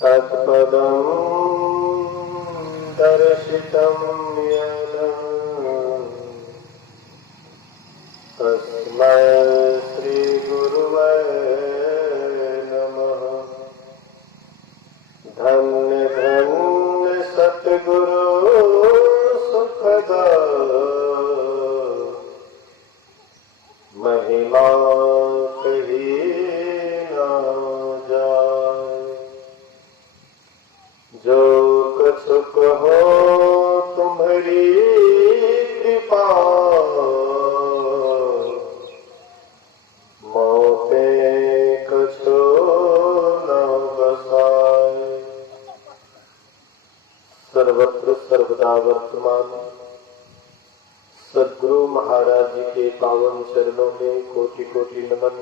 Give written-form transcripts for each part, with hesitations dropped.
तत्पदं दर्शितं येन तस्मै श्रीगुरुवे नमः। धन्य धन्य सतगुरु सुखदा महिमा कही ना जाए। जो कछु कहो तुम्हारी कृपा मोते कछु न बसाए। सर्वत्र सर्वदा वर्तमान सद्गुरु महाराज जी के पावन चरणों में कोटि कोटि नमन।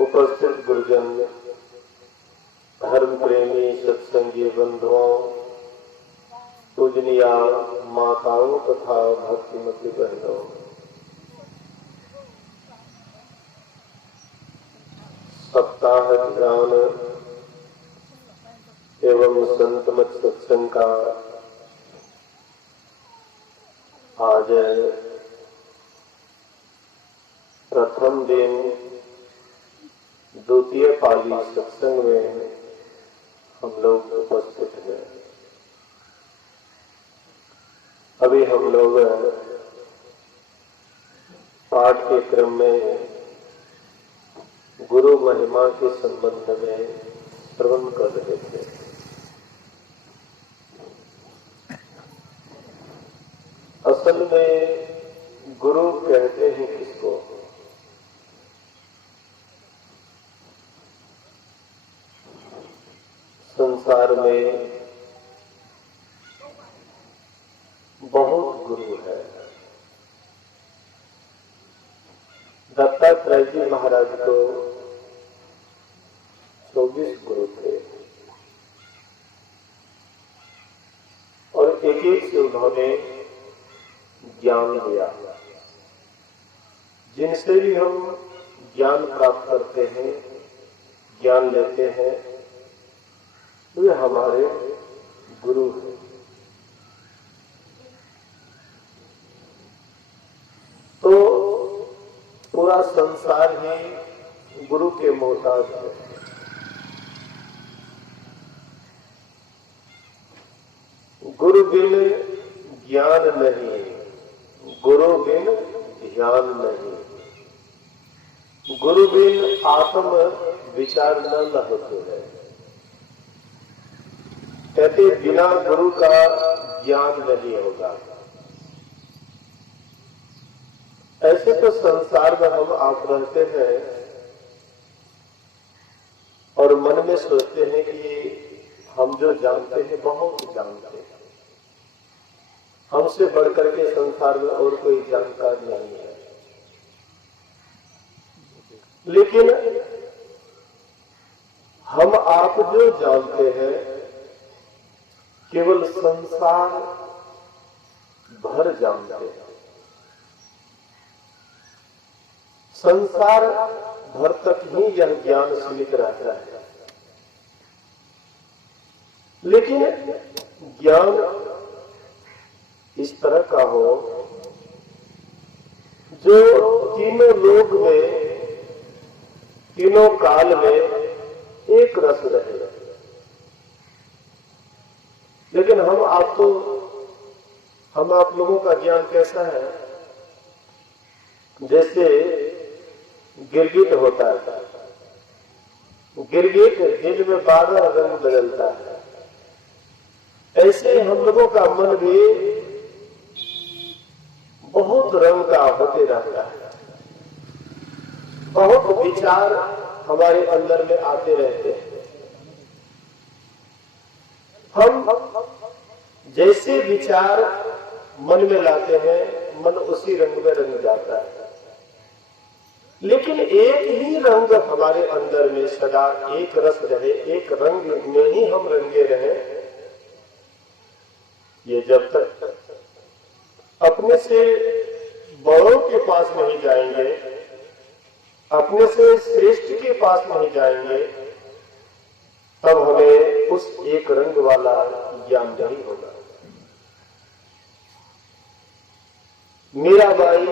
उपस्थित गुरुजन, धर्म प्रेमी सत्संगी बंधुओं, पूजनीय माताओं तथा भक्तिमती बहनों, सप्ताह ध्यान एवं संतमत सत्संग का आज प्रथम दिन द्वितीय पाली सत्संग में हम लोग उपस्थित हैं। अभी हम लोग पाठ के क्रम में गुरु महिमा के संबंध में श्रवण कर रहे थे। असल में गुरु कहते हैं किसको? संसार में बहुत गुरु है। दत्तात्रेय जी महाराज को 24 गुरु थे और एक एक से उन्होंने ज्ञान दिया। जिनसे भी हम ज्ञान प्राप्त करते हैं, ज्ञान लेते हैं, वे हमारे गुरु हैं। तो पूरा संसार ही गुरु के मोहताज है। गुरु बिन ज्ञान नहीं, गुरु बिन ध्यान नहीं, गुरु बिन आत्म विचार न होते हैं। कहते बिना गुरु का ज्ञान नहीं होगा। ऐसे तो संसार में हम आप रहते हैं और मन में सोचते हैं कि हम जो जानते हैं बहुत जानते हैं, हमसे बढ़कर के संसार में और कोई जानकार नहीं है। लेकिन हम आप जो जानते हैं केवल संसार भर जानते हैं। संसार भर तक ही यह ज्ञान सीमित रहता है। लेकिन ज्ञान इस तरह का हो जो तीनों लोक में, तीनों काल में एक रस रहे। लेकिन हम आप लोगों का ज्ञान कैसा है? जैसे गिरगिट होता है, गिरगिट दिन में 12 रंग बदलता है। ऐसे हम लोगों का मन भी बहुत रंग का होते रहता है। बहुत विचार हमारे अंदर में आते रहते हैं। हम जैसे विचार मन में लाते हैं, मन उसी रंग में रंग जाता है। लेकिन एक ही रंग हमारे अंदर में सदा एक रस रहे, एक रंग में ही हम रंगे रहे, ये जब तक अपने से बड़ों के पास नहीं जाएंगे, अपने से श्रेष्ठ के पास नहीं जाएंगे, उस एक रंग वाला ज्ञान नहीं होगा। मीराबाई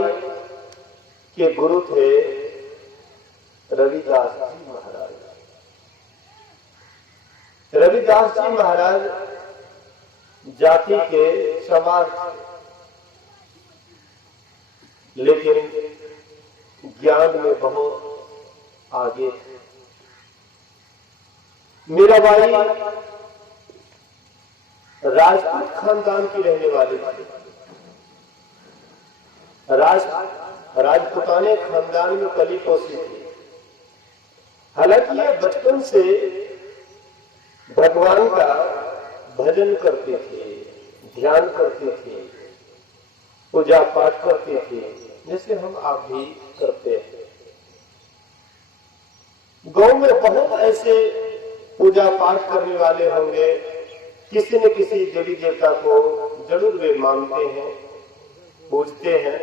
के गुरु थे रविदास जी महाराज। रविदास जी महाराज जाति के समाज, लेकिन ज्ञान में बहुत आगे थे। मीराबाई राजपूत खानदान की रहने वाली थी। राजपूताने खानदान में पली पोसी थी। हालांकि ये बचपन से भगवान का भजन करते थे, ध्यान करते थे, पूजा पाठ करते थे, जैसे हम आप भी करते हैं। गांव में बहुत ऐसे पूजा पाठ करने वाले होंगे, किसी न किसी देवी देवता को जरूर वे मानते हैं, पूजते हैं।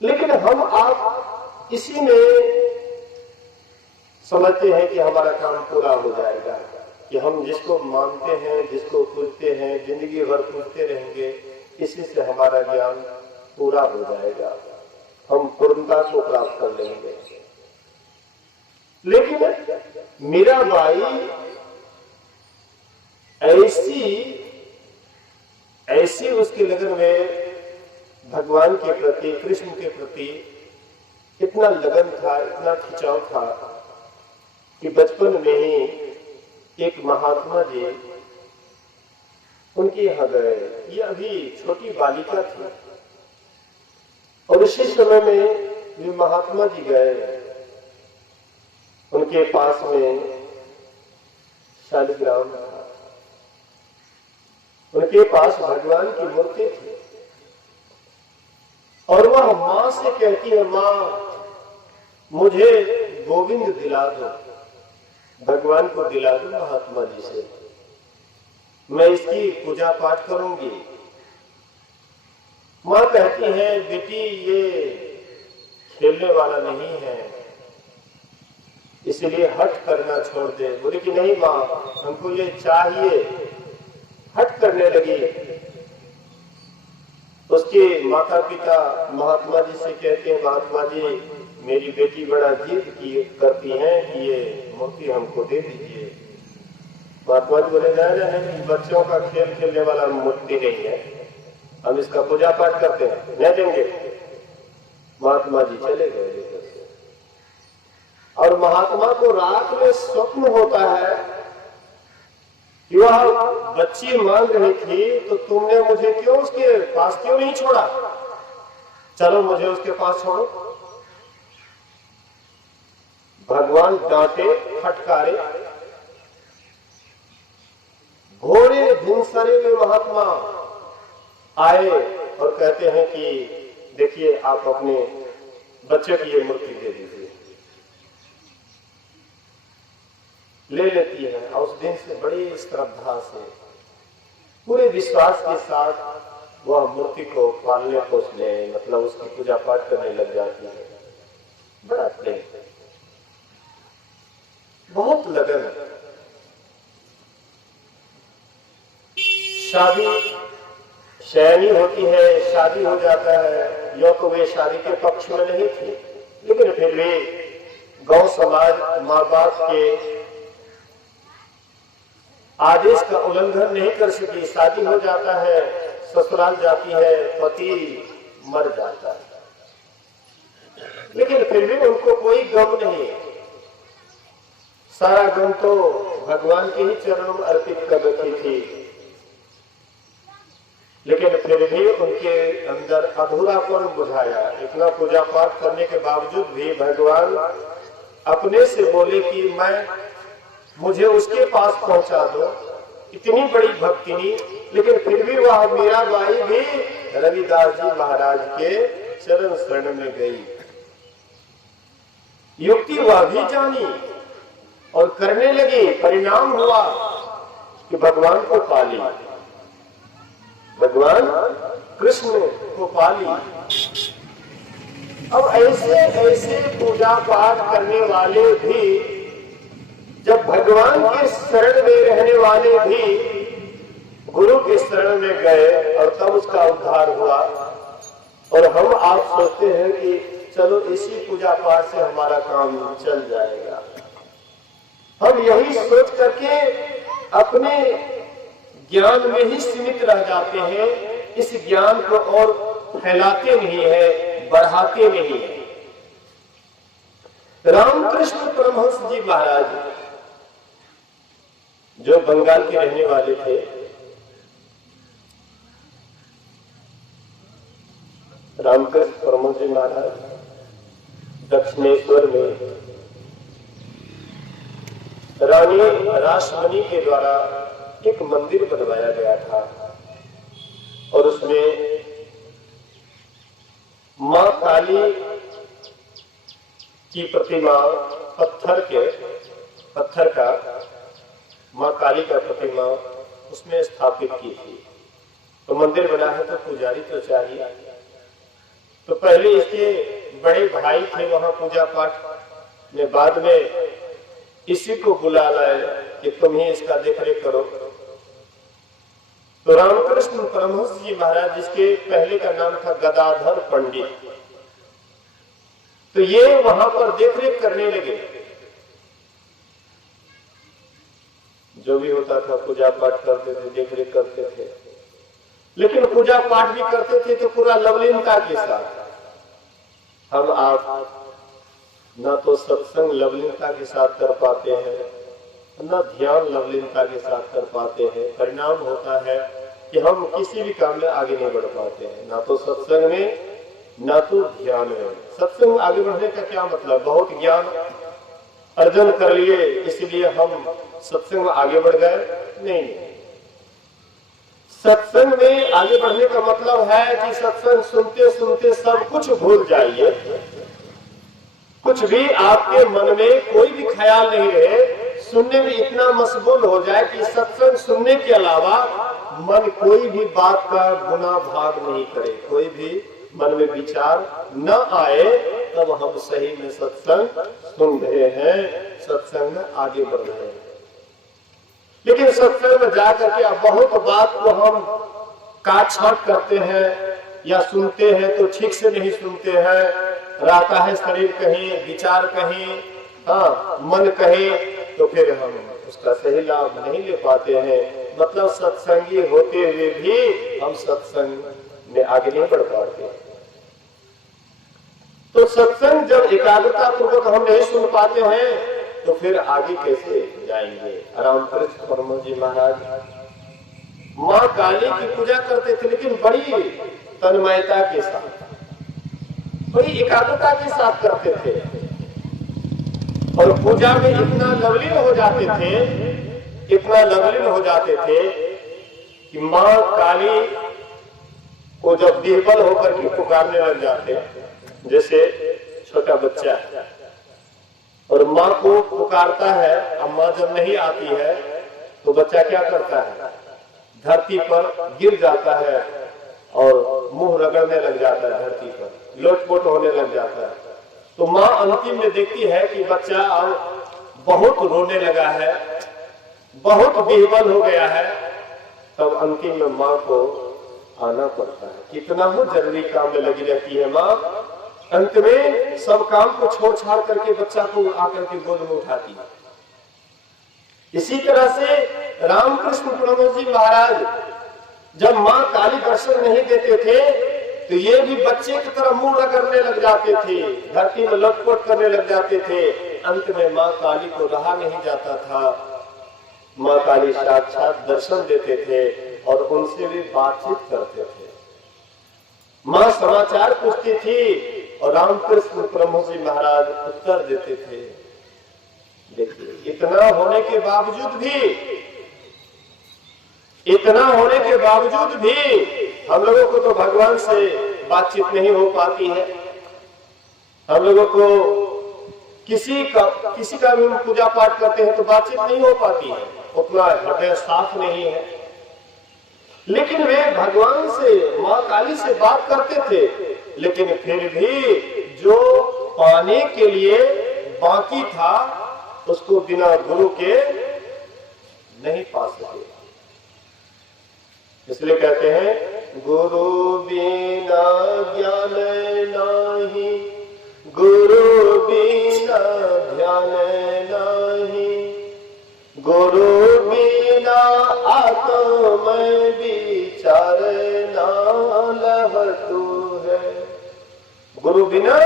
लेकिन हम आप इसी में समझते हैं कि हमारा काम पूरा हो जाएगा, कि हम जिसको मानते हैं, जिसको पूजते हैं, जिंदगी भर पूजते रहेंगे, इसी से हमारा ज्ञान पूरा हो जाएगा, हम पूर्णता को प्राप्त कर लेंगे। लेकिन मीराबाई ऐसी उसकी लगन में भगवान के प्रति, कृष्ण के प्रति इतना लगन था, इतना खिंचाव था कि बचपन में ही एक महात्मा जी उनके यहाँ गए। ये अभी छोटी बालिका थी और उसी समय में वे महात्मा जी गए। उनके पास में शालिग्राम था, उनके पास भगवान की मूर्ति थी और वह मां से कहती है, मां मुझे गोविंद दिला दो, भगवान को दिला दो महात्मा जी से, मैं इसकी पूजा पाठ करूंगी। मां कहती है, बेटी ये खेलने वाला नहीं है, इसलिए हट करना छोड़ दे। बोले कि नहीं मां, हमको ये चाहिए। हट करने लगी। उसके माता पिता महात्मा जी से कहते हैं, महात्मा जी मेरी बेटी बड़ा जिद करती है कि ये मूर्ति हमको दे दीजिए। महात्मा जी बोले, नहीं, बच्चों का खेल खेलने वाला मूर्ति नहीं है, हम इसका पूजा पाठ करते हैं, नहीं देंगे। महात्मा जी चले गए लेकर से। और महात्मा को रात में स्वप्न होता है कि वह बच्ची मांग रही थी, तो तुमने मुझे क्यों उसके पास क्यों नहीं छोड़ा, चलो मुझे उसके पास छोड़ो। भगवान डांटे, फटकारे, घोड़े भिनसरे में महात्मा आए और कहते हैं कि देखिए आप अपने बच्चे की ये मूर्ति दे दीजिए। ले लेती है और उस दिन से बड़ी श्रद्धा से, पूरे विश्वास के साथ वह मूर्ति को पालने पोसने, मतलब उसकी पूजा पाठ करने लग जाती है। बड़ा प्रेम, बहुत लगन। शादी शयनी होती है, शादी हो जाता है। यो तो वे शादी के पक्ष में नहीं थी, लेकिन फिर भी गांव समाज माँ बाप के आदेश का उल्लंघन नहीं कर सकी। शादी हो जाता है, ससुराल जाती है, पति मर जाता है, लेकिन फिर भी उनको कोई गम नहीं। सारा गम तो भगवान के ही चरणों में अर्पित कर रखी थी, लेकिन फिर भी उनके अंदर अधूरापन बुझाया। इतना पूजा पाठ करने के बावजूद भी भगवान अपने से बोले कि मुझे उसके पास पहुंचा दो। इतनी बड़ी भक्तिनी, लेकिन फिर भी वह मीराबाई भी रविदास जी महाराज के चरण शरण में गई। युक्ति वह भी जानी और करने लगी। परिणाम हुआ कि भगवान को पाली, भगवान कृष्ण को पाली। अब ऐसे ऐसे पूजा पाठ करने वाले भी जब भगवान के शरण में रहने वाले भी गुरु के शरण में गए और तब उसका उद्धार हुआ। और हम आप सोचते हैं कि चलो इसी पूजा पाठ से हमारा काम चल जाएगा। हम यही सोच करके अपने ज्ञान में ही सीमित रह जाते हैं, इस ज्ञान को और फैलाते नहीं है, बढ़ाते नहीं है। रामकृष्ण परमहंस जी महाराज जो बंगाल के रहने वाले थे, रामकृष्ण परमहंस जी महाराज दक्षिणेश्वर में रानी रासमणी के द्वारा एक मंदिर बनवाया गया था और उसमें मां काली की प्रतिमा पत्थर का मां काली का प्रतिमा उसमें स्थापित की थी। तो मंदिर बना है तो पुजारी तो चाहिए। तो पहले इसके बड़े भाई थे वहां पूजा पाठ में, बाद में इसी को बुला लाए कि तुम ही इसका देखरेख करो। तो रामकृष्ण परमहंस जी महाराज, जिसके पहले का नाम था गदाधर पंडित, तो ये वहां पर देखरेख करने लगे। जो भी होता था पूजा पाठ करते थे, देखरेख करते थे, लेकिन पूजा पाठ भी करते थे तो पूरा लवलीनता के साथ। हम आप न तो सत्संग लवलीनता के साथ कर पाते हैं, न ध्यान लवलीनता के साथ कर पाते हैं। परिणाम होता है कि हम किसी भी काम में आगे नहीं बढ़ पाते हैं, ना तो सत्संग में ना तो ध्यान में। सत्संग आगे बढ़ने का क्या मतलब? बहुत ज्ञान अर्जन कर लिए इसलिए हम सत्संग में आगे बढ़ गए? नहीं। सत्संग में आगे बढ़ने का मतलब है कि सत्संग सुनते सुनते सब कुछ भूल जाइए, कुछ भी आपके मन में कोई भी ख्याल नहीं रहे, सुनने में इतना मशगूल हो जाए कि सत्संग सुनने के अलावा मन कोई भी बात का गुना भाग नहीं करे, कोई भी मन में विचार न आए, तब हम सही में सत्संग सुन रहे हैं, सत्संग में आगे बढ़ रहे हैं। लेकिन सत्संग में जाकर के अब बहुत बात को हम काट छाट करते हैं या सुनते हैं तो ठीक से नहीं सुनते हैं, रहता है शरीर कहीं, विचार कहीं, हाँ मन कहीं, तो फिर हम उसका सही लाभ नहीं ले पाते हैं। मतलब सत्संगी होते हुए भी हम सत्संग में आगे नहीं बढ़ पाते। तो सत्संग जब एकाग्रता पूर्वक हम नहीं सुन पाते हैं तो फिर आगे कैसे जाएंगे? रामकृष्ण परमहंस जी महाराज मां काली की पूजा करते थे, लेकिन बड़ी तन्मयता के साथ, बड़ी एकाग्रता के साथ करते थे और पूजा में इतना लवलीन हो जाते थे, इतना लवलीन हो जाते थे कि मां काली को जब निर्बल होकर के पुकारने लग जाते, जैसे छोटा बच्चा और माँ को पुकारता है, अब माँ जब नहीं आती है तो बच्चा क्या करता है? धरती पर गिर जाता है और मुंह रगड़ने लग जाता है, धरती पर लोटपोट होने लग जाता है। तो माँ अंतिम में देखती है कि बच्चा अब बहुत रोने लगा है, बहुत बेहबल हो गया है, तब अंतिम में माँ को आना पड़ता है। कितना हो जरूरी काम में लगी रहती है माँ, अंत में सब काम को छोड़ छाड़ करके बच्चा को आकर के गोद में उठाती है। इसी तरह से रामकृष्ण परमहंस जी महाराज जब मां काली दर्शन नहीं देते थे तो ये भी बच्चे की तरह मुंह रगड़ने लग जाते थे, धरती में लटपट करने लग जाते थे। अंत में मां काली को रहा नहीं जाता था, मां काली साक्षात दर्शन देते थे और उनसे भी बातचीत करते थे। मां समाचार पूछती थी और रामकृष्ण परमहंस जी महाराज उत्तर देते थे। देखिए, इतना होने के बावजूद भी हम लोगों को तो भगवान से बातचीत नहीं हो पाती है। हम लोगों को किसी का भी पूजा पाठ करते हैं तो बातचीत नहीं हो पाती है, उतना हृदय साफ नहीं है। लेकिन वे भगवान से, मां काली से बात करते थे, लेकिन फिर भी जो पाने के लिए बाकी था उसको बिना गुरु के नहीं पा सके। इसलिए कहते हैं गुरु बिना ज्ञान नाही, गुरु बिना ध्यान नाही, गुरु बिना आत्म विचार ना लहतु है। गुरु बिना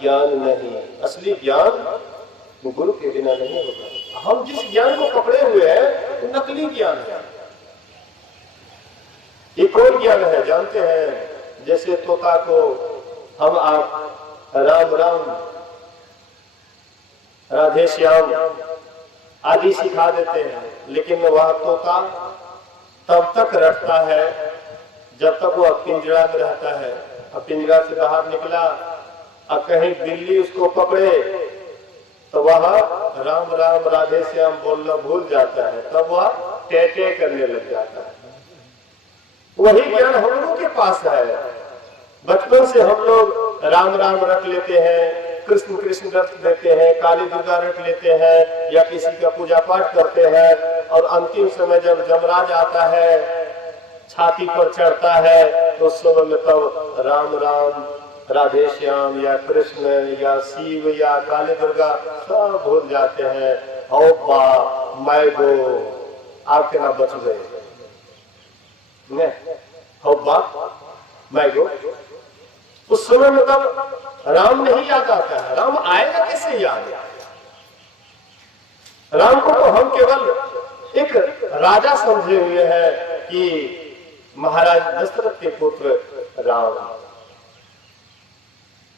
ज्ञान नहीं, असली ज्ञान गुरु के बिना नहीं होगा। हम जिस ज्ञान को पकड़े हुए हैं वो नकली ज्ञान है। ये कौन ज्ञान है जानते हैं? जैसे तोता को हम आप राम राम, राधे श्याम आदि सिखा देते हैं, लेकिन वह तोता तब तक रटता है जब तक वह पिंजरा में रहता है। अब पिंजरा से बाहर निकला और कहीं बिल्ली उसको पकड़े तो वह राम राम राधे श्याम बोलना भूल जाता है, तब वह टे करने लग जाता है। वही ज्ञान हम लोगों के पास है। बचपन से हम लोग राम राम रट लेते हैं, कृष्ण कृष्ण रट लेते हैं, काली दुर्गा रट लेते हैं, या किसी का पूजा पाठ करते हैं, और अंतिम समय जब जमराज आता है, छाती पर चढ़ता है, तो उस समय में तब राम राम राधे श्याम या कृष्ण या शिव या काली दुर्गा सब भूल जाते हैं। ओ बा मैं गो आपके ना बच गए, हो बाप मैं गो। उस समय में तब राम नहीं याद आता है। राम आएगा कैसे याद? राम को तो हम केवल एक राजा समझे हुए हैं कि महाराज दशरथ के पुत्र राम।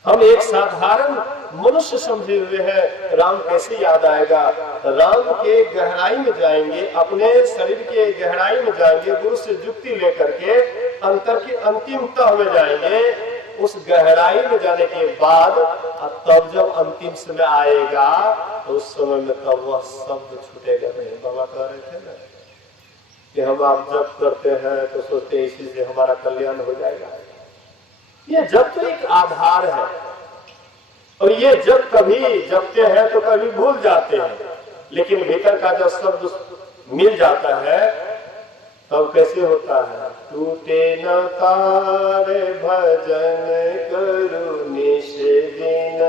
हम एक साधारण मनुष्य समझे हुए हैं, राम कैसे याद आएगा? राम के गहराई में जाएंगे, अपने शरीर के गहराई में जाएंगे, गुरु से युक्ति लेकर के अंतर की अंतिम तह में जाएंगे। उस गहराई में जाने के बाद तब जब अंतिम समय आएगा तो उस समय में तब वह शब्द छूटेगा नहीं। बाबा कह रहे थे ना कि हम आप जब करते हैं तो सोचते हैं इसी से हमारा कल्याण हो जाएगा। ये जब तो एक आधार है, और ये जब कभी जपते हैं तो कभी भूल जाते हैं, लेकिन भीतर का जब शब्द मिल जाता है तब कैसे होता है? टूटे न तार भजन करू निश दिन,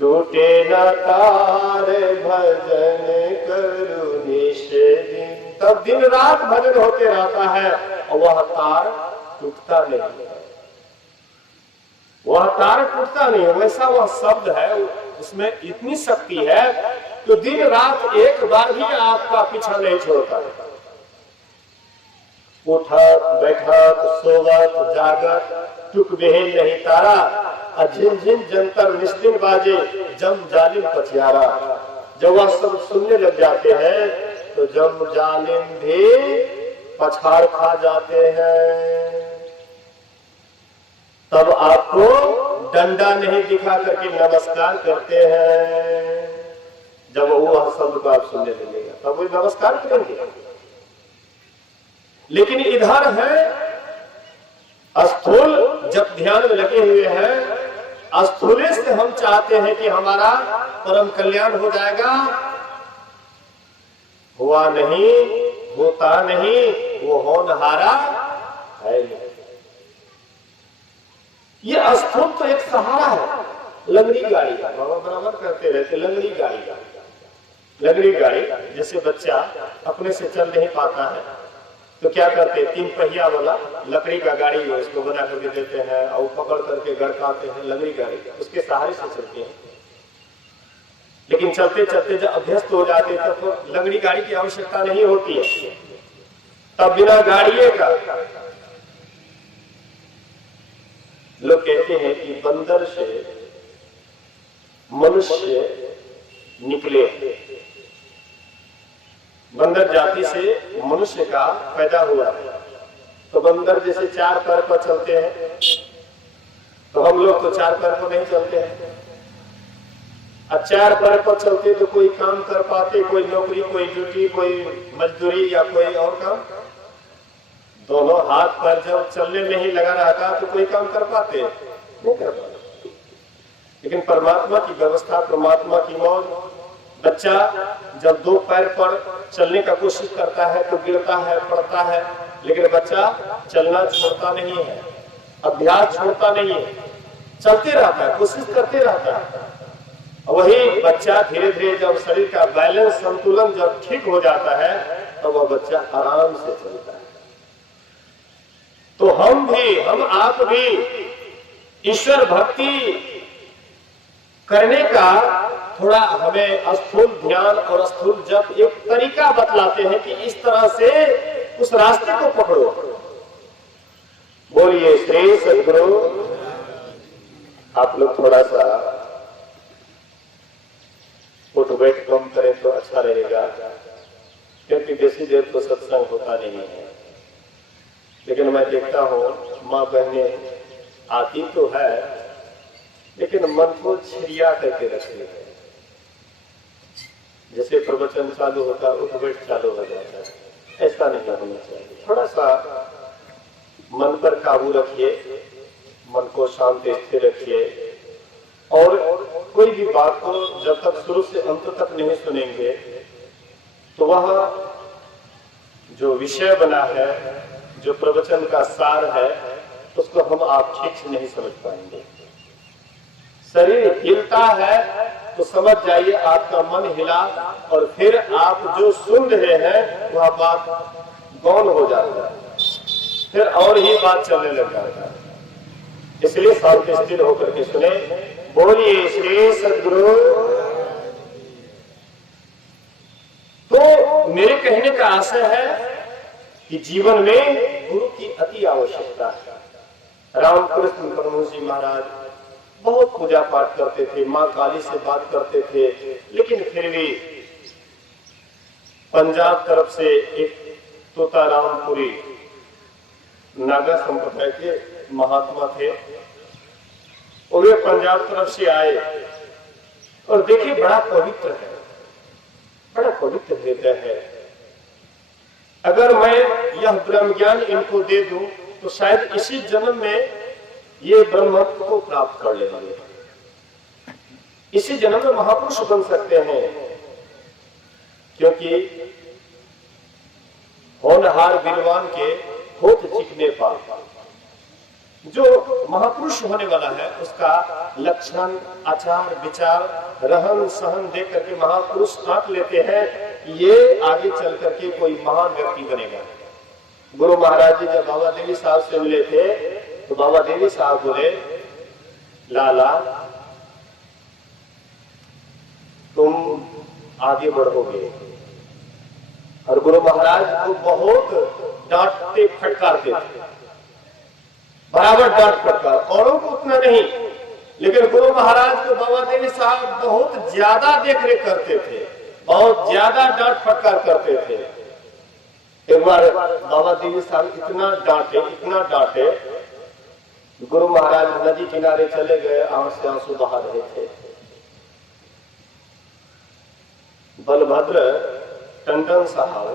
टूटे न तार भजन करू निश दिन। तब दिन रात भजन होते रहता है और वह तार टूटता नहीं, वह तार टूटता नहीं है। वैसा वह शब्द है, उसमें इतनी शक्ति है तो दिन रात एक बार भी आपका पीछा नहीं छोड़ता है। उठत बैठत सोवत जागत टुक बेहेल नहीं तारा, झिन झिन जंतर निस्दिन बाजे जम जालिम पथियारा। जब वह सब सुनने लग जाते हैं तो जम जालिम भी पछाड़ खा जाते हैं। तब आपको डंडा नहीं दिखा करके नमस्कार करते हैं। जब वो शब्द को आप सुनने लगेगा तब वो नमस्कार करेंगे। लेकिन इधर है स्थूल, जब ध्यान में लगे हुए हैं, स्थूले से हम चाहते हैं कि हमारा परम कल्याण हो जाएगा, हुआ नहीं, होता नहीं, वो होनहारा है नहीं। ये स्थूल तो एक सहारा है, लंगड़ी गाड़ी का। बाबा बराबर कहते रहते लंगड़ी गाड़ी का। लंगड़ी गाड़ी जैसे बच्चा अपने से चल नहीं पाता है तो क्या करते हैं, 3 पहिया वाला लकड़ी का गाड़ी उसको बना करके देते हैं और पकड़ करके गड़काते हैं। लंगड़ी गाड़ी उसके सहारे से चलती है। लेकिन चलते चलते जब अभ्यस्त हो जाते हैं तो लंगड़ी गाड़ी की आवश्यकता नहीं होती है। तब बिना गाड़िए का लोग कहते हैं कि बंदर से मनुष्य निकले, बंदर जाति से मनुष्य का पैदा हुआ। तो बंदर जैसे 4 पैर पर चलते हैं तो हम लोग तो 4 पैर पर नहीं चलते हैं। अब 4 पैर पर चलते तो कोई काम कर पाते, कोई नौकरी, कोई ड्यूटी, कोई मजदूरी या कोई और काम। दोनों हाथ पर जब चलने में ही लगा रहता तो कोई काम कर पाते नहीं कर पाते। लेकिन परमात्मा की व्यवस्था, परमात्मा की मौज, बच्चा जब दो पैर पर चलने का कोशिश करता है तो गिरता है, पड़ता है, लेकिन बच्चा चलना छोड़ता नहीं है, अभ्यास छोड़ता नहीं है, चलते रहता है, कोशिश करते रहता है। वही बच्चा धीरे धीरे जब शरीर का बैलेंस, संतुलन जब ठीक हो जाता है तो वह बच्चा आराम से चलता है। तो हम आप भी ईश्वर भक्ति करने का थोड़ा हमें स्थूल ध्यान और स्थूल जप एक तरीका बतलाते हैं कि इस तरह से उस रास्ते को पकड़ो। बोलिए श्री सद्गुरु। आप लोग थोड़ा सा उठ बैठ कम करें तो अच्छा रहेगा, क्योंकि बेसी देर तो सत्संग होता नहीं है। लेकिन मैं देखता हूँ माँ बहने आती तो है, लेकिन मन को छिड़िया करके रखती है। जैसे प्रवचन चालू होता है उठ बैठ चालू हो जाता है, ऐसा नहीं होना चाहिए। थोड़ा सा मन पर काबू रखिए, मन को शांत स्थिर रखिए, और कोई भी बात को जब तक शुरू से अंत तक नहीं सुनेंगे तो वह जो विषय बना है, जो प्रवचन का सार है, उसको हम आप ठीक से नहीं समझ पाएंगे। शरीर हिलता है तो समझ जाइए आपका मन हिला, और फिर आप जो सुन रहे हैं वह बात गौण हो जाता है, फिर और ही बात चलने लग जाता है। इसलिए शांत स्थिर होकर के सुने। बोलिए श्री सद्गुरु। तो मेरे कहने का आशय है कि जीवन में गुरु की अति आवश्यकता है। रामकृष्ण परमहंस जी महाराज बहुत पूजा पाठ करते थे, माँ काली से बात करते थे, लेकिन फिर भी पंजाब तरफ से एक तोता रामपुरी नागा संप्रदाय के महात्मा थे, और वे पंजाब तरफ से आए, और देखिए बड़ा पवित्र है, बड़ा पवित्र हृदय है। अगर मैं यह ब्रह्म ज्ञान इनको दे दूं तो शायद इसी जन्म में ये ब्रह्मत्व को प्राप्त कर लेंगे, इसी जन्म में महापुरुष बन सकते हैं। क्योंकि होनहार विद्वान के होठ चिकने पर, जो महापुरुष होने वाला है उसका लक्षण, आचार, विचार, रहन सहन देख करके महापुरुष आंक लेते हैं, ये आगे चल करके कोई महान व्यक्ति बनेगा। गुरु महाराज जी जब बाबा देवी साहब से मिले थे तो बाबा देवी साहब बोले, लाला तुम आगे बढ़ोगे। और गुरु महाराज को बहुत डांटते फटकारते थे, बराबर डांट फटकार, औरों को उतना नहीं, लेकिन गुरु महाराज को बाबा देवी साहब बहुत ज्यादा देख रेख करते थे, बहुत ज्यादा डांट फटकार करते थे। एक बार बाबा देवी साहब इतना डांटे, गुरु महाराज नदी किनारे चले गए, आंख से आंसू बहा रहे थे। बलभद्र टंडन साहब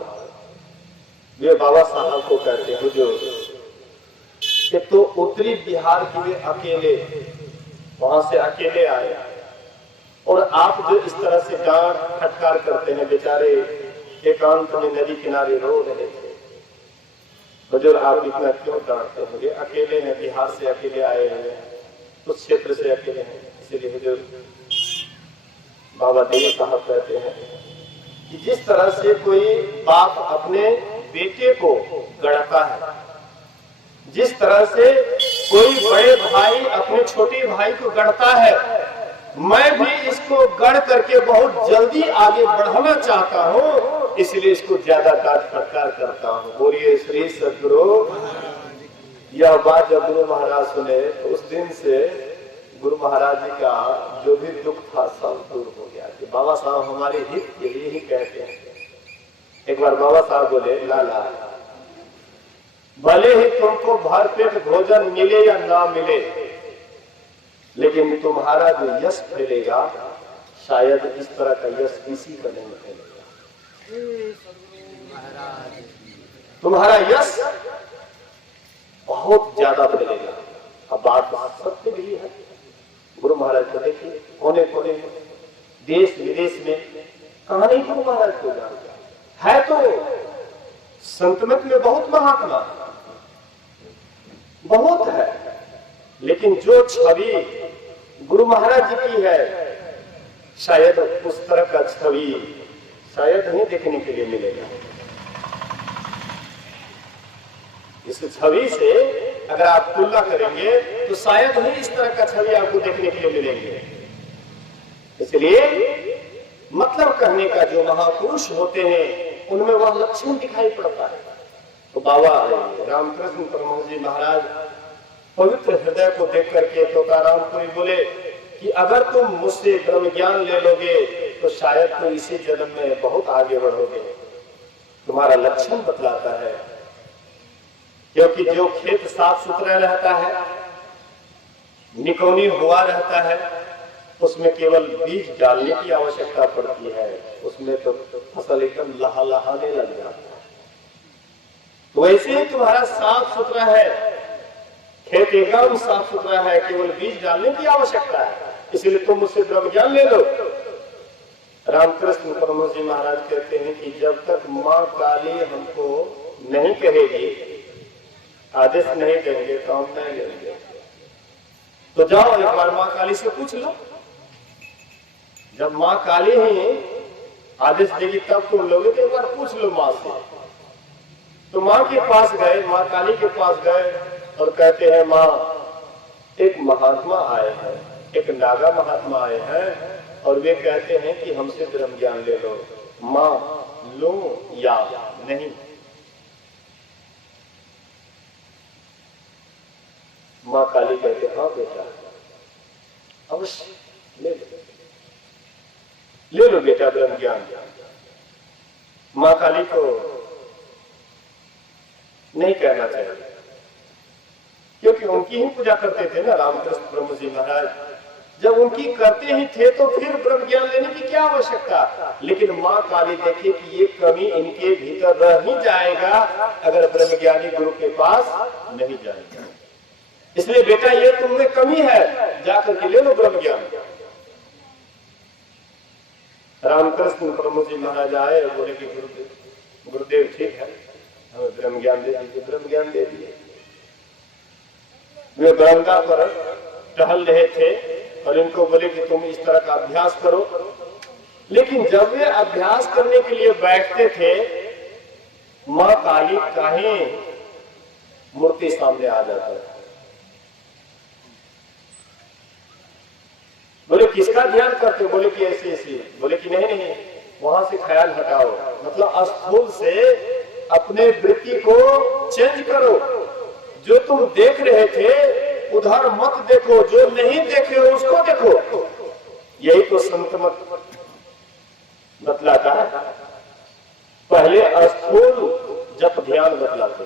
वे बाबा साहब को कहते हैं, हुजूर कि तो उत्तरी बिहार के लिए अकेले वहां से अकेले आए, और आप जो इस तरह से डांट फटकार करते हैं, बेचारे एकांत में नदी किनारे रो रहे थे, हुजूर आप इतना क्यों डांटते हैं? ये अकेले हैं, बिहार से अकेले आए हैं, उस क्षेत्र से अकेले हैं। इसलिए हुजूर बाबा देवी साहब कहते हैं कि जिस तरह से कोई बाप अपने बेटे को गढ़ता है, जिस तरह से कोई बड़े भाई अपने छोटे भाई को गढ़ता है, मैं भी इसको गढ़ करके बहुत जल्दी आगे बढ़ाना चाहता हूँ, इसलिए इसको ज्यादा डांट फटकार करता हूँ। बोलिए श्री सद्गुरु। यह बात जब गुरु महाराज सुने तो उस दिन से गुरु महाराज जी का जो भी दुख था सब दूर हो गया कि बाबा साहब हमारे हित के लिए ही कहते हैं। एक बार बाबा साहब बोले, लाला भले ही तुमको भरपेट भोजन मिले या ना मिले, लेकिन तुम्हारा जो यश फैलेगा शायद इस तरह का यश किसी का नहीं फैलेगा। तुम्हारा यश बहुत ज्यादा फैलेगा। अब बात सत्य भी है। गुरु महाराज को देखिए, कोने कोने देश विदेश में कहां नहीं गुरु महाराज को जानता है। तो संत मत में बहुत महात्मा बहुत है, लेकिन जो छवि गुरु महाराज जी की है शायद उस तरह का छवि शायद नहीं देखने के लिए मिलेगा। इस छवि से अगर आप तुलना करेंगे तो शायद ही इस तरह का छवि आपको देखने के लिए मिलेंगे। इसलिए मतलब कहने का जो महापुरुष होते हैं उनमें वह लक्षण दिखाई पड़ता है। तो बाबा रामकृष्ण परमहंस जी महाराज पवित्र हृदय को देख करके तोताराम को बोले कि अगर तुम मुझसे ब्रह्म ज्ञान ले लोगे तो शायद तुम इसी जन्म में बहुत आगे बढ़ोगे। तुम्हारा लक्षण बतलाता है, क्योंकि जो खेत साफ सुथरा रहता है, निकौनी हुआ रहता है, उसमें केवल बीज डालने की आवश्यकता पड़ती है, उसमें तो फसल एकदम लहाने लग जाता है। तो वैसे ही तुम्हारा साफ सुथरा है, खेत एकदम साफ सुथरा है, केवल बीज डालने की आवश्यकता है, इसलिए तुम मुझसे ब्रह्म ज्ञान ले लो। रामकृष्ण परमहंस जी महाराज कहते हैं कि जब तक माँ काली हमको नहीं कहेगी, आदेश नहीं देंगे तो हम नहीं लेंगे। तो जाओ एक बार माँ काली से पूछ लो। जब माँ काली ही आदेश देगी तब तुम लोगे, तो एक बार पूछ लो माँ से। तो माँ के पास गए, माँ काली के पास गए और कहते हैं माँ एक महात्मा आए हैं, एक नागा महात्मा आए हैं और वे कहते हैं कि हमसे ब्रह्म ज्ञान ले लो। माँ लो या नहीं? माँ काली कहते हाँ बेटा अवश्य ले लो बेटा ब्रह्म ज्ञान। माँ काली को नहीं कहना चाहिए, क्योंकि उनकी ही पूजा करते थे ना रामकृष्ण परमहंस जी महाराज। जब उनकी करते ही थे तो फिर ब्रह्म ज्ञान लेने की क्या आवश्यकता। लेकिन माँ काली देखे कि ये कमी इनके भीतर रह ही जाएगा अगर ब्रह्म ज्ञानी गुरु के पास नहीं जाएगा। इसलिए बेटा ये तुममें कमी है, जाकर के ले लो ब्रह्म ज्ञान। रामकृष्ण परमहंस जी महाराज आए और बोले कि गुरुदेव ठीक है, हमें ब्रह्म ज्ञान दे दीजिए। ब्रह्म ज्ञान दे दिए। वे बरंदा पर टहल रहे थे और इनको बोले कि तुम इस तरह का अभ्यास करो। लेकिन जब वे अभ्यास करने के लिए बैठते थे, माँ काली का ही मूर्ति सामने आ जाता है। बोले किसका ध्यान करते? बोले कि ऐसे ऐसे। बोले कि नहीं वहां से ख्याल हटाओ, मतलब स्थूल से अपने वृत्ति को चेंज करो। जो तुम देख रहे थे उधर मत देखो, जो नहीं देखे हो उसको देखो। यही तो संत मत बतलाता है। पहले स्थूल जब ध्यान बतलाते,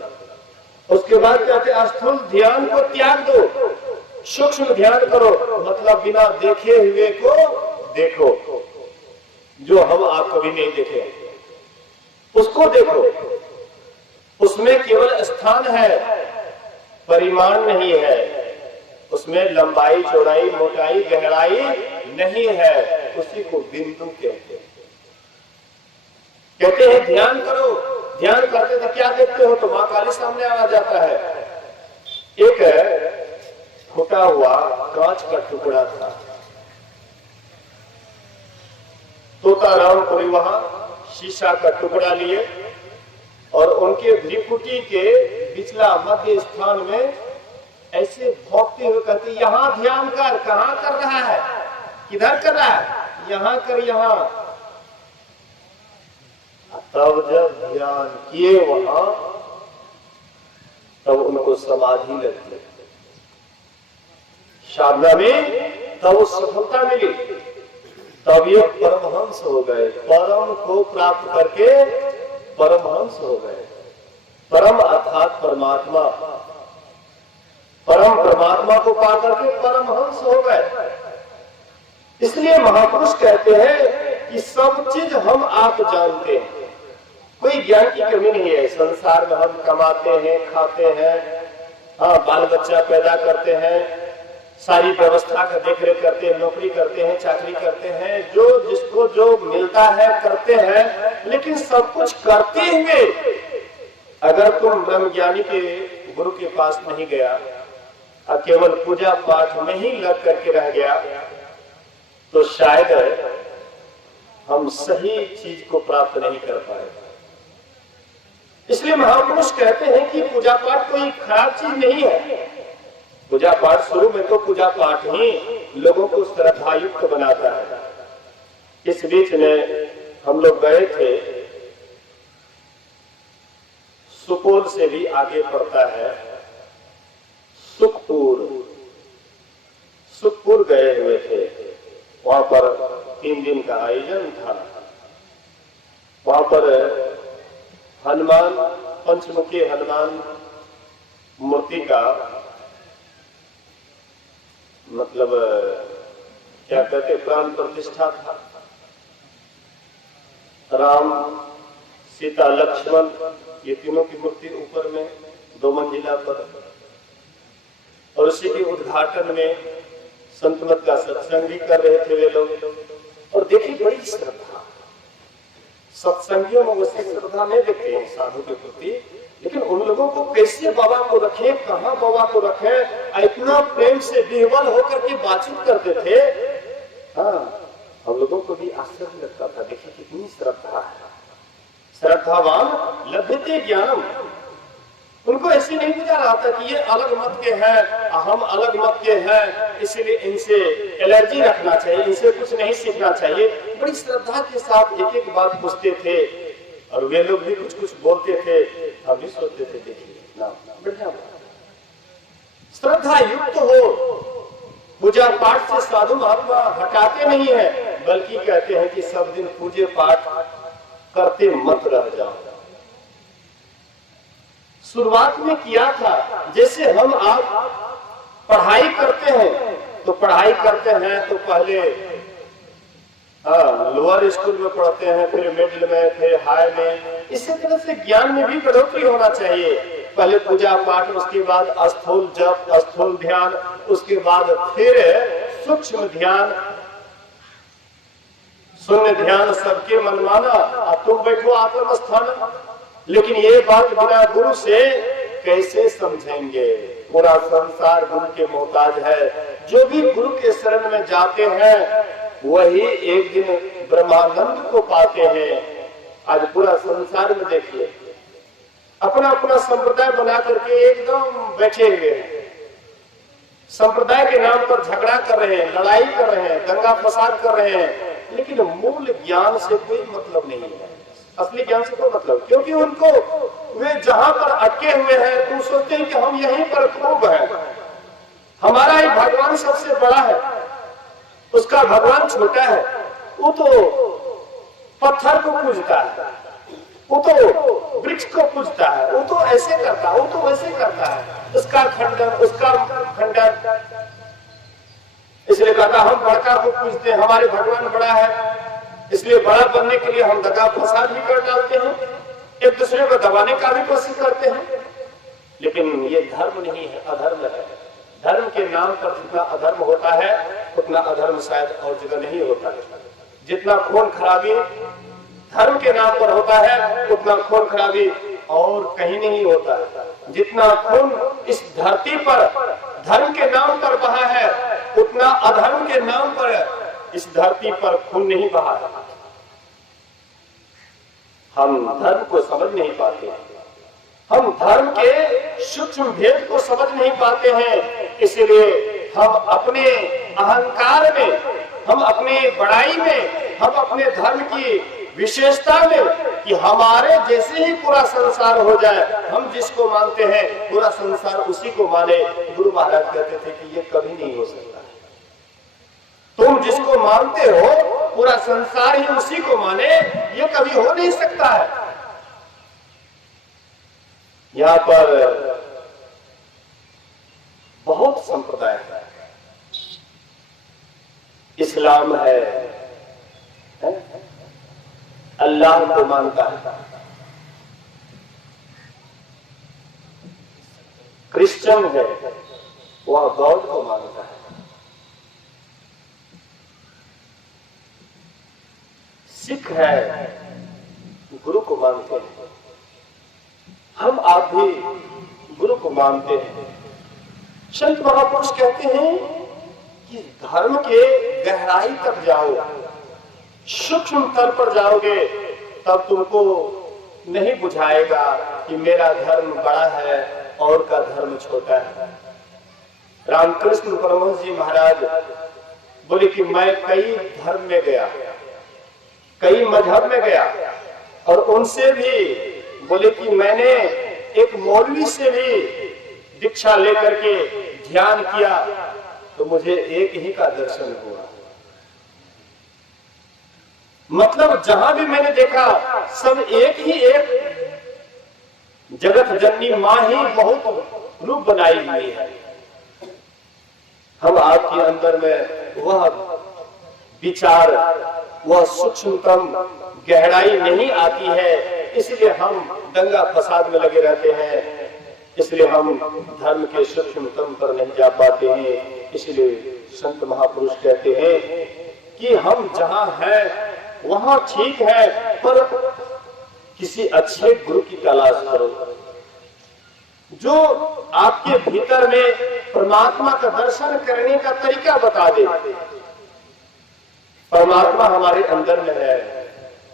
उसके बाद कहते स्थूल ध्यान को त्याग दो, सूक्ष्म ध्यान करो, मतलब बिना देखे हुए को देखो। जो हम आप कभी नहीं देखे उसको देखो। उसमें केवल स्थान है, परिमाण नहीं है। उसमें लंबाई चौड़ाई मोटाई गहराई नहीं है। उसी को बिंदु कहते हैं। ध्यान करो। ध्यान करते तो क्या देखते हो? तो माँ काली सामने आ जाता है। एक फूटा हुआ कांच का टुकड़ा था। तोतारामपुरी वहां शीशा का टुकड़ा लिए और उनके भ्रिकुटी के पिछला मध्य स्थान में ऐसे भौंकते हुए कहते यहां ध्यान कर। कहां कर रहा है? किधर कर रहा है? यहां कर, यहां। तब जब ध्यान किए वहां, तब उनको समाधि लगती। साधना में तब सफलता मिली। तब ये परमहंस हो गए। परम को प्राप्त करके परमहंस हो गए। परम अर्थात परमात्मा, परम परमात्मा को पा करके परमहंस हो गए। इसलिए महापुरुष कहते हैं कि सब चीज हम आप जानते हैं, कोई ज्ञान की कमी नहीं है। संसार में हम कमाते हैं, खाते हैं, हाँ बाल बच्चा पैदा करते हैं, सारी व्यवस्था का देखरेख करते हैं, नौकरी करते हैं, चाकरी करते हैं, जो जिसको जो मिलता है करते हैं। लेकिन सब कुछ करते हुए अगर तुम ब्रह्म ज्ञानी के गुरु के पास नहीं गया और केवल पूजा पाठ में ही लग करके रह गया, तो शायद हम सही चीज को प्राप्त नहीं कर पाए। इसलिए महापुरुष कहते हैं कि पूजा पाठ कोई खराब चीज नहीं है। पूजा पाठ शुरू में तो पूजा पाठ ही लोगों को श्रद्धायुक्त बनाता है। इस बीच में हम लोग गए थे, सुपौल से भी आगे पड़ता है सुखपुर। सुखपुर गए हुए थे, वहां पर 3 दिन का आयोजन था। वहां पर हनुमान, पंचमुखी हनुमान मूर्ति का मतलब क्या कहते, प्राण प्रतिष्ठा था। राम, सीता, लक्ष्मण, ये तीनों की मूर्ति ऊपर में 2 मंजिला पर, और उसी के उद्घाटन में संतमत का सत्संग भी कर रहे थे वे लोग। और देखिए बड़ी श्रद्धा, सत्संगियों में वैसे श्रद्धा नहीं देखते हैं साधु के प्रति, लेकिन उन लोगों को कैसे बाबा को रखे, कहाँ बाबा को रखे, इतना प्रेम से विह्वल होकर के बातचीत करते थे। हाँ, हम लोगों को भी आश्चर्य लगता था, देखिए कितनी श्रद्धा है। श्रद्धावान लभते ज्ञानम। उनको ऐसे नहीं बुझा रहा था कि ये अलग मत के हैं, हम अलग मत के हैं, इसीलिए इनसे एलर्जी रखना चाहिए, इनसे कुछ नहीं सीखना चाहिए। बड़ी श्रद्धा के साथ एक एक बात पूछते थे, और वे लोग भी कुछ कुछ बोलते थे, हम भी सोचते थे देखिए ना बढ़िया श्रद्धा युक्त हो। पूजा पाठ से साधु महात्मा हटाते नहीं है, बल्कि कहते हैं कि सब दिन पूजे पाठ करते मत रह जाओ। शुरुआत में किया था, जैसे हम आप पढ़ाई करते हैं, तो पढ़ाई करते हैं तो पहले लोअर स्कूल में पढ़ते हैं, फिर मिडिल में, फिर हाई में। इसी तरह से ज्ञान में भी बढ़ोतरी होना चाहिए। पहले पूजा पाठ, उसके बाद स्थूल जप, स्थूल ध्यान, उसके बाद फिर सूक्ष्म ध्यान, शून्य ध्यान, सबके मनमाना, अब तुम बैठो आत्म स्थान। लेकिन ये बात बिना गुरु से कैसे समझेंगे? पूरा संसार गुरु के मोहताज है। जो भी गुरु के शरण में जाते हैं वही एक दिन ब्रह्मानंद को पाते हैं। आज पूरा संसार में देखिए, अपना अपना संप्रदाय बना करके एकदम बैठे हुए हैं। संप्रदाय के नाम पर झगड़ा कर रहे हैं, लड़ाई कर रहे हैं, दंगा फसाद कर रहे हैं, लेकिन मूल ज्ञान से कोई मतलब नहीं है। असली ज्ञान से कोई मतलब, क्योंकि उनको वे जहां पर अटके हुए हैं तो सोचते हैं कि हम यहीं पर खूब हैं, हमारा ही भगवान सबसे बड़ा है, उसका भगवान छोटा है। वो तो पत्थर को पूजता है, वो तो वृक्ष को पूजता है, वो तो ऐसे करता है, वो तो वैसे करता है, उसका खंडन, उसका खंडन। इसलिए कहता हम बड़का को पूजते हैं, हमारे भगवान बड़ा है, इसलिए बड़ा बनने के लिए हम दगा फसाद भी कर डालते हैं, एक दूसरे को दबाने का भी कोशिश करते हैं। लेकिन ये धर्म नहीं है, अधर्म है। धर्म के नाम पर जितना अधर्म होता है उतना अधर्म शायद और जगह नहीं होता है। जितना खून खराबी धर्म के नाम पर होता है उतना खून खराबी और कहीं नहीं होता है। जितना खून इस धरती पर धर्म के नाम पर बहा है उतना अधर्म के नाम पर इस धरती पर खून नहीं बहा है। हम धर्म को समझ नहीं पाते हैं, हम धर्म के सूक्ष्म भेद को समझ नहीं पाते हैं। इसलिए हम अपने अहंकार में, हम अपनी बड़ाई में, हम अपने धर्म की विशेषता में कि हमारे जैसे ही पूरा संसार हो जाए, हम जिसको मानते हैं पूरा संसार उसी को माने। गुरु महाराज कहते थे कि ये कभी नहीं हो सकता। तुम जिसको मानते हो पूरा संसार ही उसी को माने, ये कभी हो नहीं सकता है। यहाँ पर बहुत संप्रदाय है। इस्लाम है, अल्लाह को मानता है। क्रिश्चियन है, वह गॉड को मानता है। सिख है गुरु को मानते हैं, हम आप भी गुरु को मानते हैं। संत महापुरुष कहते हैं कि धर्म के गहराई तक जाओ, सूक्ष्म स्तर पर जाओगे तब तुमको नहीं बुझाएगा कि मेरा धर्म बड़ा है और का धर्म छोटा है। रामकृष्ण परमहंस जी महाराज बोले कि मैं कई धर्म में गया, कई मजहब में गया, और उनसे भी बोले कि मैंने एक मौलवी से भी दीक्षा लेकर के ध्यान किया तो मुझे एक ही का दर्शन हुआ। मतलब जहां भी मैंने देखा सब एक ही एक जगत जननी मां ही बहुत रूप बनाई हुई है। हम आपके अंदर में वह विचार, वह सूक्ष्मतम गहराई नहीं आती है, इसलिए हम दंगा फसाद में लगे रहते हैं, इसलिए हम धर्म के सूक्ष्मतम पर नहीं जा पाते हैं। इसलिए संत महापुरुष कहते हैं कि हम जहां हैं वहां ठीक है, पर किसी अच्छे गुरु की तलाश करो जो आपके भीतर में परमात्मा का दर्शन करने का तरीका बता दे। परमात्मा हमारे अंदर में है,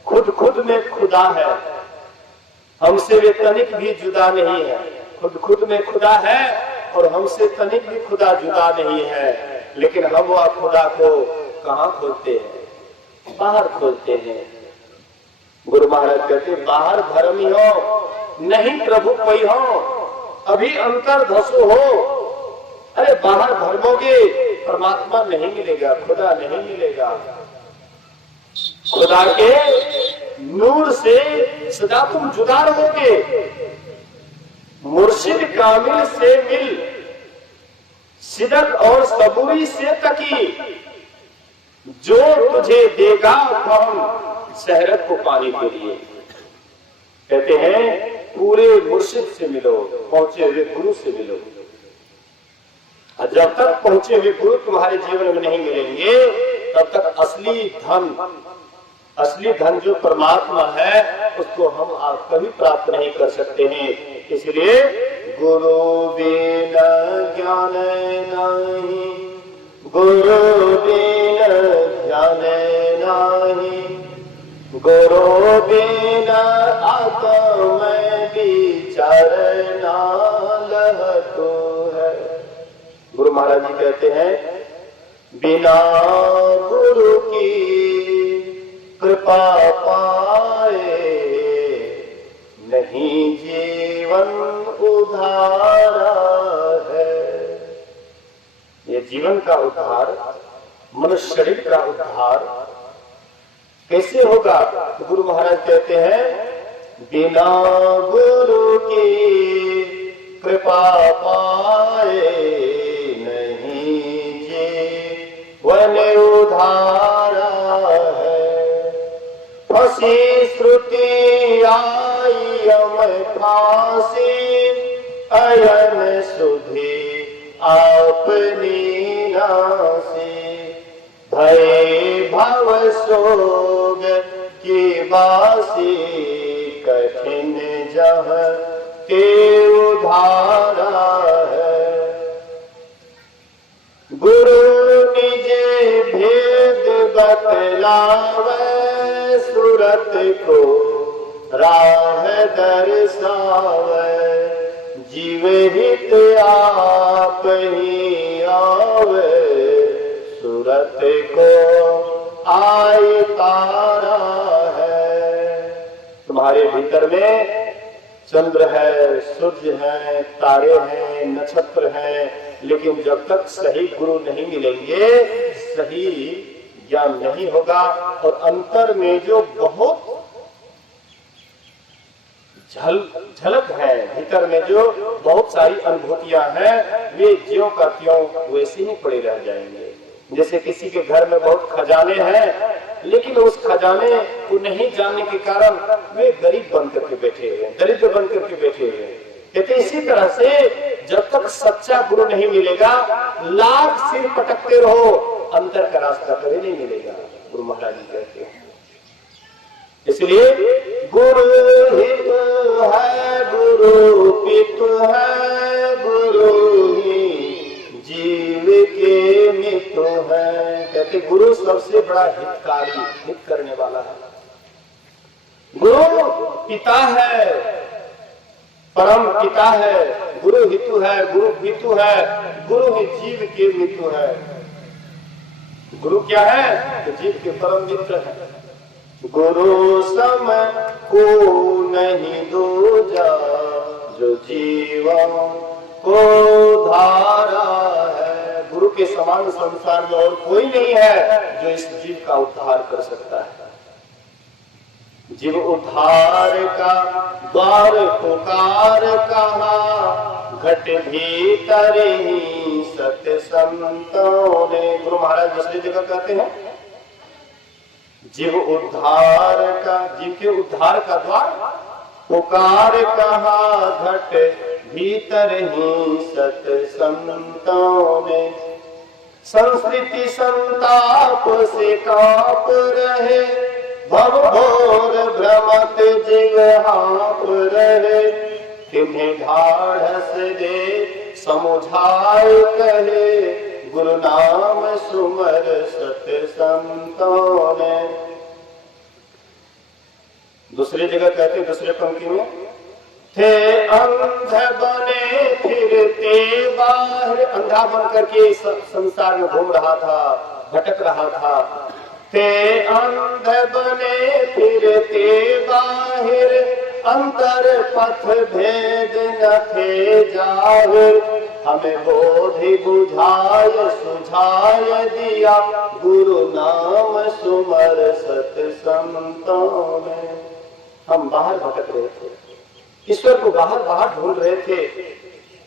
खुद में खुदा है, हमसे वे तनिक भी जुदा नहीं है। खुद में खुदा है और हमसे तनिक भी खुदा जुदा नहीं है, लेकिन हम वह खुदा को कहाँ खोलते हैं? बाहर खोलते हैं। गुरु महाराज कहते बाहर धर्मी हो नहीं प्रभु कोई हो, अभी अंतर धसो हो। अरे बाहर धर्मोगे परमात्मा नहीं मिलेगा, खुदा नहीं मिलेगा। खुदा के नूर से सदा तुम जुदा रहोगे। मुर्शिद कामिल से मिल, सिदक और सबूरी से तकी, जो तुझे देगा कौन शहरत को पानी के लिए। कहते हैं पूरे मुर्शिद से मिलो, पहुंचे हुए गुरु से मिलो। और जब तक पहुंचे हुए गुरु तुम्हारे जीवन में नहीं मिलेंगे तब तक असली धन जो परमात्मा है उसको हम आप कभी प्राप्त नहीं कर सकते हैं। इसलिए गुरु बिना ज्ञान नहीं, गुरु बिना ज्ञान नहीं, गुरु बिना आत्म विचार ना लहतो है। गुरु महाराज जी कहते हैं बिना गुरु की कृपा पाए नहीं जीवन उधारा है। ये जीवन का उद्धार, मनुष्य शरीर का उद्धार कैसे होगा? गुरु महाराज कहते हैं बिना गुरु की कृपा पाए नहीं जीवन उधारा है। फंसी श्रुति आई हम फांसी, अयन सुधी अपनी नासी, भय भव सोग की बासी, कठिन जह के उधारा है। गुरु निजे भेद बतलावे, सूरत को राह दर्शावे, जीव हित आप ही आवे, सूरत को आई तारा है। तुम्हारे भीतर में चंद्र है, सूर्य है, तारे हैं, नक्षत्र हैं, लेकिन जब तक सही गुरु नहीं मिलेंगे सही ज्ञान नहीं होगा। और अंतर में जो बहुत झलक है, भीतर में जो बहुत सारी अनुभूतियां हैं, वे ज्यों का त्यों वैसे ही पड़े रह जाएंगे। जैसे किसी के घर में बहुत खजाने हैं, लेकिन उस खजाने को नहीं जानने के कारण वे गरीब बन करके बैठे हुए, दरिद्र बन करके बैठे हुए। कहते इसी तरह से जब तक सच्चा गुरु नहीं मिलेगा, लाख सिर पटकते रहो, अंतर का रास्ता कभी नहीं मिलेगा। गुरु महाराज जी कहते हैं इसलिए गुरु हित है, गुरु पित है, गुरु ही जीव के मित है। कहते गुरु सबसे बड़ा हितकारी, हित करने वाला है। गुरु पिता है, परम पिता है, गुरु हितु है, गुरु पितु है, गुरु ही जीव के मित्र है। गुरु क्या है? तो जीव के परम मित्र है। गुरु सम को नहीं दूजा, जो जीवन को धारा है। गुरु के समान संसार में और कोई नहीं है जो इस जीव का उद्धार कर सकता है। जीव उद्धार का द्वार पुकार कहा, घट भीतर ही सत्य संतों ने। गुरु महाराज दूसरी जगह कहते हैं जीव उद्धार का, जीव के उद्धार का द्वार पुकार कहा, घट भीतर ही सत्य संतों ने। संस्कृति संताप से कांप रहे, भव घोर भ्रमत जीव हाँप रहे, तुम्हें ढाढ़स दे समुझाए कहे, गुरु नाम सुमर सत्य संतों ने। दूसरी जगह कहते दूसरे पंक्ति में, थे अंध बने फिरते बाहर। अंधा बन करके संसार में घूम रहा था, भटक रहा था। थे अंध बने फिरते बाहिर, अंतर पथ भेद न थे जाहिर, हमें बोधि बुझाय सुझाय दिया, गुरु नाम सुमर सत संतों ने। हम बाहर भटक रहे थे, ईश्वर को बाहर बाहर ढूंढ रहे थे,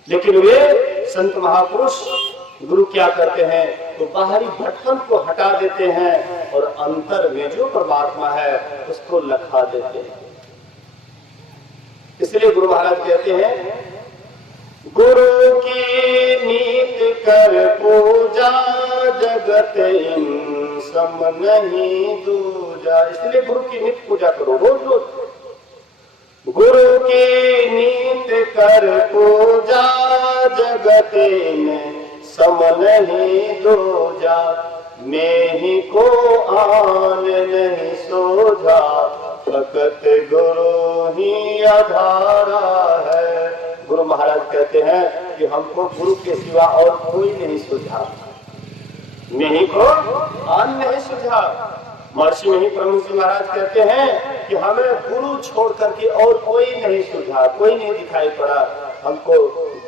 लेकिन वे संत महापुरुष गुरु क्या करते हैं? तो बाहरी भटकन को हटा देते हैं और अंतर में जो परमात्मा है उसको लखा देते हैं। इसलिए गुरु महाराज कहते हैं, गुरु की नीत कर पूजा, जगत इन सम नहीं दूजा। इसलिए गुरु की नित्य पूजा करो, रोज रोज। गुरु की नीत कर पूजा, जगत इन सम नहीं दूजा, मैं ही को आन नहीं सोझा, फकत गुरु ही आधारा है। गुरु महाराज कहते हैं कि हमको गुरु के सिवा और कोई नहीं सूझा, मैं ही को आन नहीं सूझा। महर्षि में ही प्रमुख जी महाराज कहते हैं कि हमें गुरु छोड़ करके और कोई नहीं सूझा, कोई नहीं दिखाई पड़ा। हमको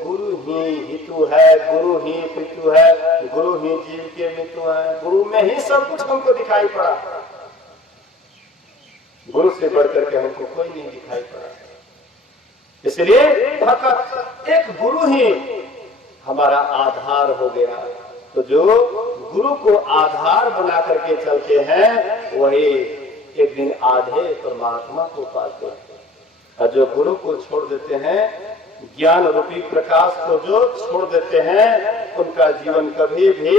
गुरु ही हितु है, गुरु ही पितु है, गुरु ही जीव के मितु है। गुरु में ही सब कुछ हमको दिखाई पड़ा, गुरु से बढ़कर के हमको कोई नहीं दिखाई पड़ा। इसलिए फकत एक गुरु ही हमारा आधार हो गया। तो जो गुरु को आधार बना करके चलते हैं वही एक दिन आधे परमात्मा को पाते हैं। और जो गुरु को छोड़ देते हैं, ज्ञान रूपी प्रकाश को जो छोड़ देते हैं, उनका जीवन कभी भी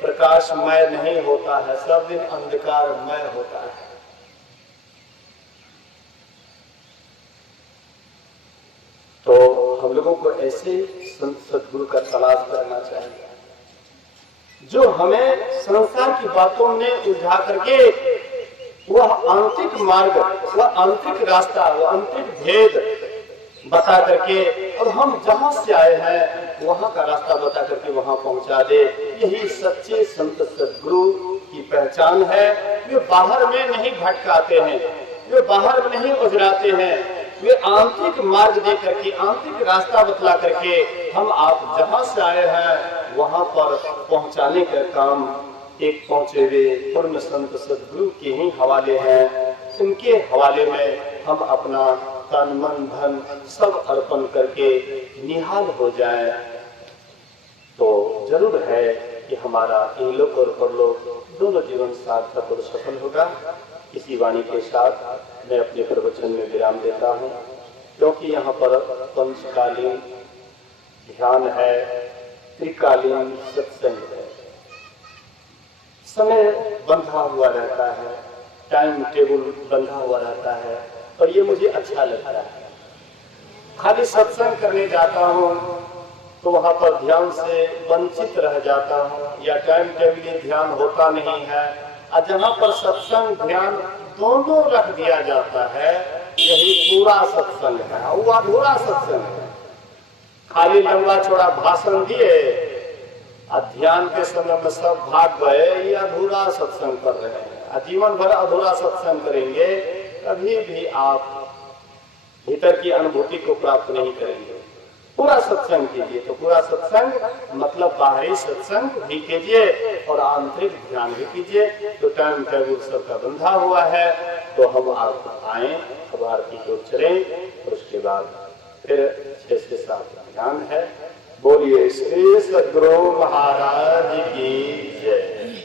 प्रकाशमय नहीं होता है, सब दिन अंधकारमय होता है। तो हम लोगों को ऐसे संत सद्गुरु का तलाश करना चाहिए जो हमें संसार की बातों में उलझा करके वह आंतरिक मार्ग, वह आंतरिक रास्ता, वह आंतरिक भेद बता करके और हम जहां से आए हैं वहां का रास्ता बता करके वहां पहुंचा दे। यही सच्चे संत सद्गुरु की पहचान है। वे बाहर में नहीं भटकाते हैं, वे बाहर में नहीं उजराते हैं, वे आंतरिक मार्ग दे करके, आंतरिक रास्ता बतला करके हम आप जहां से आए हैं वहां पर पहुंचाने का काम एक पहुंचे हुए पूर्ण संत सद्गुरु के ही हवाले हैं। उनके हवाले में हम अपना तन मन धन सब अर्पण करके निहाल हो जाए तो जरूर है कि हमारा इहलोक और परलोक दोनों जीवन सार्थक और सफल होगा। इसी वाणी के साथ मैं अपने प्रवचन में विराम देता हूँ, क्योंकि यहाँ पर पंचकालीन ध्यान है, त्रिकालीन सत्संग है, समय बंधा हुआ रहता है। टाइम टेबल बंधा हुआ रहता है और ये मुझे अच्छा लगता है। खाली सत्संग करने जाता हूँ तो वहां पर ध्यान से वंचित रह जाता हूँ या टाइम टेबल ध्यान होता नहीं है। और जहाँ पर सत्संग ध्यान दोनों रख दिया जाता है, यही पूरा सत्संग है। वो अधूरा सत्संग है। खाली लंबा चौड़ा भाषण दिए और ध्यान के समय में सब भाग गए, ये अधूरा सत्संग कर रहे हैं। जीवन भर अधूरा सत्संग करेंगे, कभी भी आप भीतर की अनुभूति को प्राप्त नहीं करेंगे। पूरा सत्संग कीजिए। तो पूरा सत्संग मतलब बाहरी सत्संग भी कीजिए और आंतरिक ध्यान भी कीजिए। तो टाइम टेबल सबका बंधा हुआ है, तो हम आप आए, अब आरती को चलें और उसके बाद फिर 6 से 7 ध्यान है। बोलिए श्री सद्गुरु महाराज की जय।